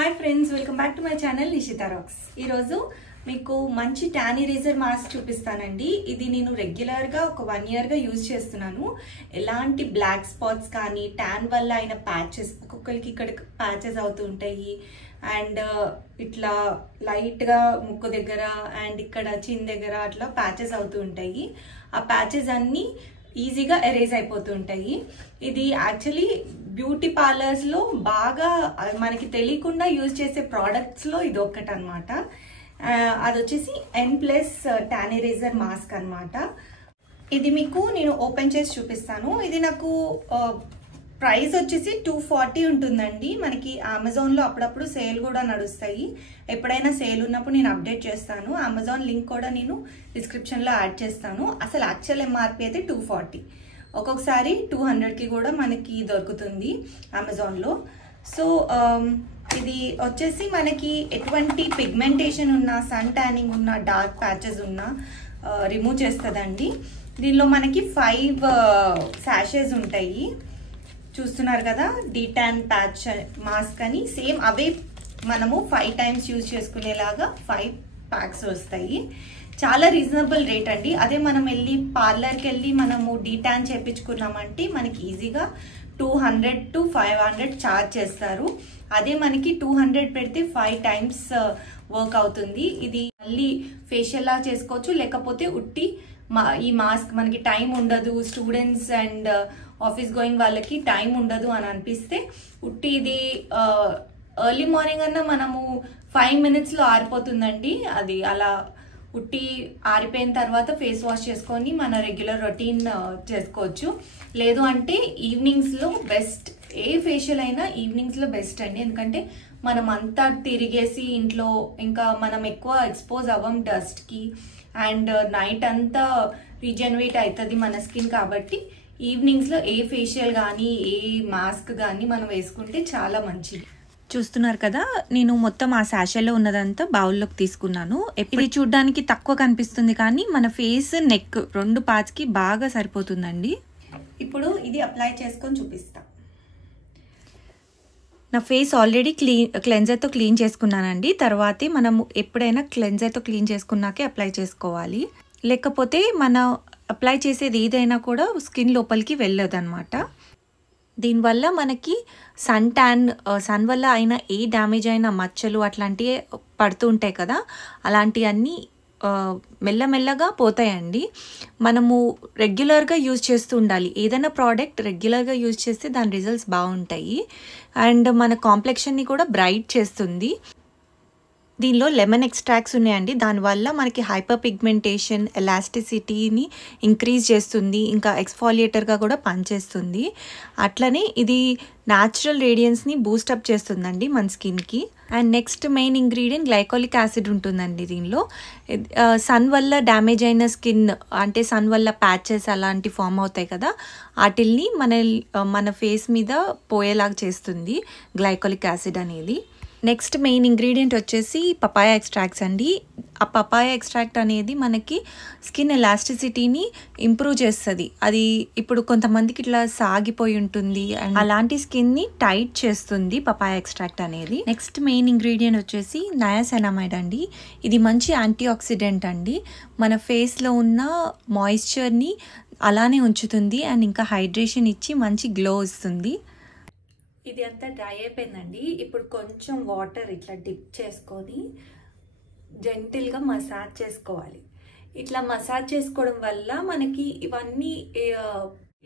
Hi friends, welcome back to my channel Nishita rocks. ఈరోజు మీకు మంచి ట్యాన్ ఇరేజర్ మాస్క్ చూపిస్తానండి. ఇది నేను రెగ్యులర్గా ఒక 1 ఇయర్గా యూజ్ చేస్తున్నాను. ఎలాంటి బ్లాక్ స్పాట్స్ కానీ ట్యాన్ వల్ల అయిన ప్యాచెస్, ఒక్కొక్కరికి ఇక్కడ ప్యాచెస్ అవుతూ ఉంటాయి. అండ్ ఇట్లా లైట్గా ముక్కు దగ్గర అండ్ ఇక్కడ చిన్ దగ్గర అట్లా ప్యాచెస్ అవుతూ ఉంటాయి. ఆ ప్యాచెస్ అన్నీ ఈజీగా ఎరేజ్ అయిపోతూ ఉంటాయి. ఇది యాక్చువల్లీ బ్యూటీ పార్లర్స్లో బాగా మనకి తెలియకుండా యూజ్ చేసే ప్రోడక్ట్స్లో ఇది ఒక్కటి అనమాట. అది వచ్చేసి N+ ట్యాన్ ఎరేజర్ మాస్క్ అనమాట. ఇది మీకు నేను ఓపెన్ చేసి చూపిస్తాను. ఇది నాకు ప్రైస్ వచ్చేసి 240 ఉంటుందండి. మనకి అమెజాన్లో అప్పుడప్పుడు సేల్ కూడా నడుస్తాయి. ఎప్పుడైనా సేల్ ఉన్నప్పుడు నేను అప్డేట్ చేస్తాను. అమెజాన్ లింక్ కూడా నేను డిస్క్రిప్షన్లో యాడ్ చేస్తాను. అసలు యాక్చువల్ MRP అయితే 240, ఒక్కొక్కసారి 200కి కూడా మనకి దొరుకుతుంది అమెజాన్లో. సో ఇది వచ్చేసి మనకి ఎటువంటి పిగ్మెంటేషన్ ఉన్న, సన్ ట్యానింగ్ ఉన్న, డార్క్ ప్యాచెస్ ఉన్న రిమూవ్ చేస్తుందండి. దీనిలో మనకి 5 శాషెస్ ఉంటాయి. చూస్తున్నారు కదా, డీటాన్ ప్యాచ్ మాస్క్ అని. సేమ్ అవే మనము 5 టైమ్స్ యూజ్ చేసుకునేలాగా 5 ప్యాక్స్ వస్తాయి. చాలా రీజనబుల్ రేట్ అండి. అదే మనం వెళ్ళి పార్లర్కి వెళ్ళి మనము డీటాన్ చేయించుకున్నామంటే మనకి ఈజీగా 200 to 500 ఛార్జ్ చేస్తారు. అదే మనకి 200 పెడితే 5 టైమ్స్ వర్క్ అవుతుంది. ఇది మళ్ళీ ఫేషియల్ లా చేసుకోవచ్చు, లేకపోతే ఉట్టి ఈ మాస్క్ మనకి టైం ఉండదు, స్టూడెంట్స్ అండ్ ఆఫీస్ గోయింగ్ వాళ్ళకి టైం ఉండదు అని అనిపిస్తే ఉట్టి ఇది ఎర్లీ మార్నింగ్ అన్నా మనము 5 minutesలో ఆరిపోతుందండి. అది అలా ఉట్టి ఆరిపోయిన తర్వాత ఫేస్ వాష్ చేసుకొని మన రెగ్యులర్ రొటీన్ చేసుకోవచ్చు. లేదు అంటే ఈవినింగ్స్లో బెస్ట్. ఏ ఫేషియల్ అయినా ఈవినింగ్స్లో బెస్ట్ అండి. ఎందుకంటే మనం అంతా తిరిగేసి ఇంట్లో ఇంకా మనం ఎక్కువ ఎక్స్పోజ్ అవ్వం డస్ట్కి, అండ్ నైట్ అంతా రీజనరేట్ అవుతుంది మన స్కిన్. కాబట్టి ఈవినింగ్స్లో ఏ ఫేషియల్ కానీ ఏ మాస్క్ కానీ మనం వేసుకుంటే చాలా మంచిది. చూస్తున్నారు కదా, నేను మొత్తం ఆ శాషేలో ఉన్నదంతా బౌల్లోకి తీసుకున్నాను. ఇది చూడడానికి తక్కువ కనిపిస్తుంది కానీ మన ఫేస్, నెక్ 2 పార్ట్స్కి బాగా సరిపోతుందండి. ఇప్పుడు ఇది అప్లై చేసుకొని చూపిస్తా. నా ఫేస్ ఆల్రెడీ క్లెన్జర్తో క్లీన్ చేసుకున్నానండి. తర్వాతే మనము ఎప్పుడైనా క్లెన్జర్తో క్లీన్ చేసుకున్నాకే అప్లై చేసుకోవాలి. లేకపోతే మనం అప్లై చేసేది ఏదైనా కూడా స్కిన్ లోపలికి వెళ్ళదు అనమాట. దీనివల్ల మనకి సన్ వల్ల అయిన ఏ డ్యామేజ్ అయినా మచ్చలు అట్లాంటివి పడుతూ ఉంటాయి కదా, అలాంటివన్నీ మెల్లమెల్లగా పోతాయండి. మనము రెగ్యులర్గా యూజ్ చేస్తూ ఉండాలి. ఏదైనా ప్రోడక్ట్ రెగ్యులర్గా యూజ్ చేస్తే దాని రిజల్ట్స్ బాగుంటాయి. అండ్ మన కాంప్లెక్షన్ని కూడా బ్రైట్ చేస్తుంది. దీనిలో లెమన్ ఎక్స్ట్రాక్ట్స్ ఉన్నాయండి. దానివల్ల మనకి హైపర్ పిగ్మెంటేషన్, ఎలాస్టిసిటీని ఇంక్రీజ్ చేస్తుంది. ఇంకా ఎక్స్ఫాలియేటర్గా కూడా పనిచేస్తుంది. అట్లనే ఇది న్యాచురల్ రేడియన్స్ని బూస్టప్ చేస్తుందండి మన స్కిన్కి. And next main ingredient glycolic acid ఉంటుందండి దీనిలో. సన్ వల్ల డ్యామేజ్ అయిన స్కిన్, అంటే సన్ వల్ల ప్యాచెస్ అలాంటి ఫామ్ అవుతాయి కదా, వాటిల్ని మన ఫేస్ మీద పోయేలాగా చేస్తుంది గ్లైకోలిక్ యాసిడ్ అనేది. నెక్స్ట్ మెయిన్ ఇంగ్రీడియంట్ వచ్చేసి పపాయ ఎక్స్ట్రాక్ట్స్ అండి. ఆ పపాయ ఎక్స్ట్రాక్ట్ అనేది మనకి స్కిన్ ఎలాస్టిసిటీని ఇంప్రూవ్ చేస్తుంది. అది ఇప్పుడు కొంతమందికి ఇట్లా సాగిపోయి ఉంటుంది, అండ్ అలాంటి స్కిన్ని టైట్ చేస్తుంది పపాయ ఎక్స్ట్రాక్ట్ అనేది. నెక్స్ట్ మెయిన్ ఇంగ్రీడియంట్ వచ్చేసి నయాసినమైడ్ అండి. ఇది మంచి యాంటీ ఆక్సిడెంట్ అండి. మన ఫేస్లో ఉన్న మాయిశ్చర్ని అలానే ఉంచుతుంది అండ్ ఇంకా హైడ్రేషన్ ఇచ్చి మంచి గ్లో ఇస్తుంది. ఇది అంతా డ్రై అయిపోయిందండి. ఇప్పుడు కొంచెం వాటర్ ఇట్లా డిప్ చేసుకొని జెంటిల్గా మసాజ్ చేసుకోవాలి. ఇట్లా మసాజ్ చేసుకోవడం వల్ల మనకి ఇవన్నీ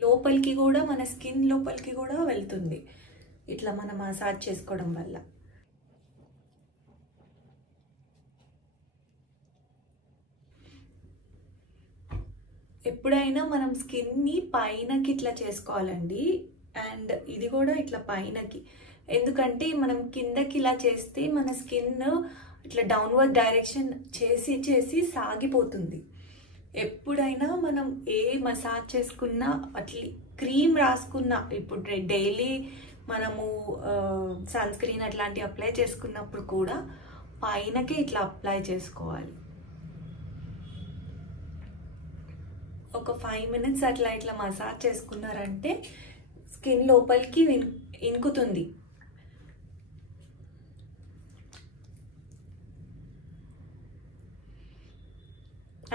లోపలికి కూడా, మన స్కిన్ లోపలికి కూడా వెళ్తుంది ఇట్లా మనం మసాజ్ చేసుకోవడం వల్ల. ఎప్పుడైనా మనం స్కిన్ని పైనకి ఇట్లా చేసుకోవాలండి. అండ్ ఇది కూడా ఇట్లా పైనకి, ఎందుకంటే మనం కిందకి ఇలా చేస్తే మన స్కిన్ ఇట్లా డౌన్వర్డ్ డైరెక్షన్ చేసి సాగిపోతుంది. ఎప్పుడైనా మనం ఏ మసాజ్ చేసుకున్నా, అట్లా క్రీమ్ రాసుకున్నా, ఇప్పుడు డైలీ మనము సన్ స్క్రీన్ అట్లాంటివి అప్లై చేసుకున్నప్పుడు కూడా పైనకే ఇట్లా అప్లై చేసుకోవాలి. ఒక 5 minutes అట్లా ఇట్లా మసాజ్ చేసుకున్నారంటే స్కిన్ లోపలికి ఇనుకుతుంది.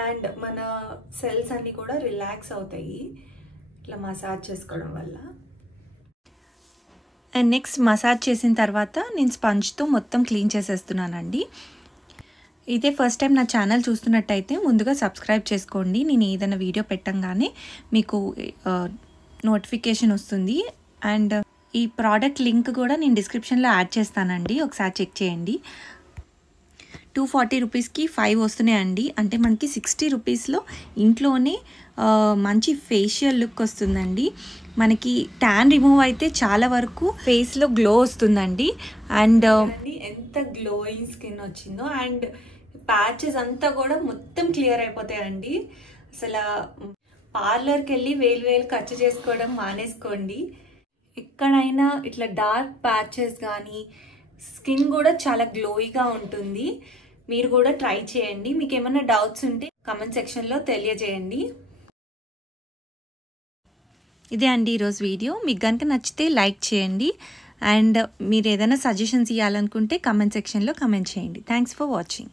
అండ్ మన సెల్స్ అన్నీ కూడా రిలాక్స్ అవుతాయి ఇట్లా మసాజ్ చేసుకోవడం వల్ల. అండ్ నెక్స్ట్ మసాజ్ చేసిన తర్వాత నేను స్పంజ్తో మొత్తం క్లీన్ చేసేస్తున్నానండి. ఇదే ఫస్ట్ టైం నా ఛానల్ చూస్తున్నట్టయితే ముందుగా సబ్స్క్రైబ్ చేసుకోండి. నేను ఏదైనా వీడియో పెట్టంగానే మీకు నోటిఫికేషన్ వస్తుంది. అండ్ ఈ ప్రోడక్ట్ లింక్ కూడా నేను డిస్క్రిప్షన్లో యాడ్ చేస్తానండి, ఒకసారి చెక్ చేయండి. 240 రూపీస్కి 5 వస్తున్నాయండి. అంటే మనకి 60 రూపీస్లో ఇంట్లోనే మంచి ఫేషియల్ లుక్ వస్తుందండి. మనకి ట్యాన్ రిమూవ్ అయితే చాలా వరకు ఫేస్లో గ్లో వస్తుందండి. అండ్ ఎంత గ్లోయింగ్ స్కిన్ వచ్చిందో. అండ్ ప్యాచెస్ అంతా కూడా మొత్తం క్లియర్ అయిపోతాయండి. అసలు పార్లర్కి వెళ్ళి వేలు ఖర్చు చేసుకోవడం మానేసుకోండి. ఎక్కడైనా ఇట్లా డార్క్ ప్యాచెస్ కానీ స్కిన్ కూడా చాలా గ్లోయిగా ఉంటుంది. మీరు కూడా ట్రై చేయండి. మీకు ఏమైనా డౌట్స్ ఉంటే కామెంట్ సెక్షన్లో తెలియజేయండి. ఇదే అండి ఈరోజు వీడియో. మీకు కనుక నచ్చితే లైక్ చేయండి. అండ్ మీరు ఏదైనా సజెషన్స్ ఇవ్వాలనుకుంటే కామెంట్ సెక్షన్లో కామెంట్ చేయండి. Thanks for watching.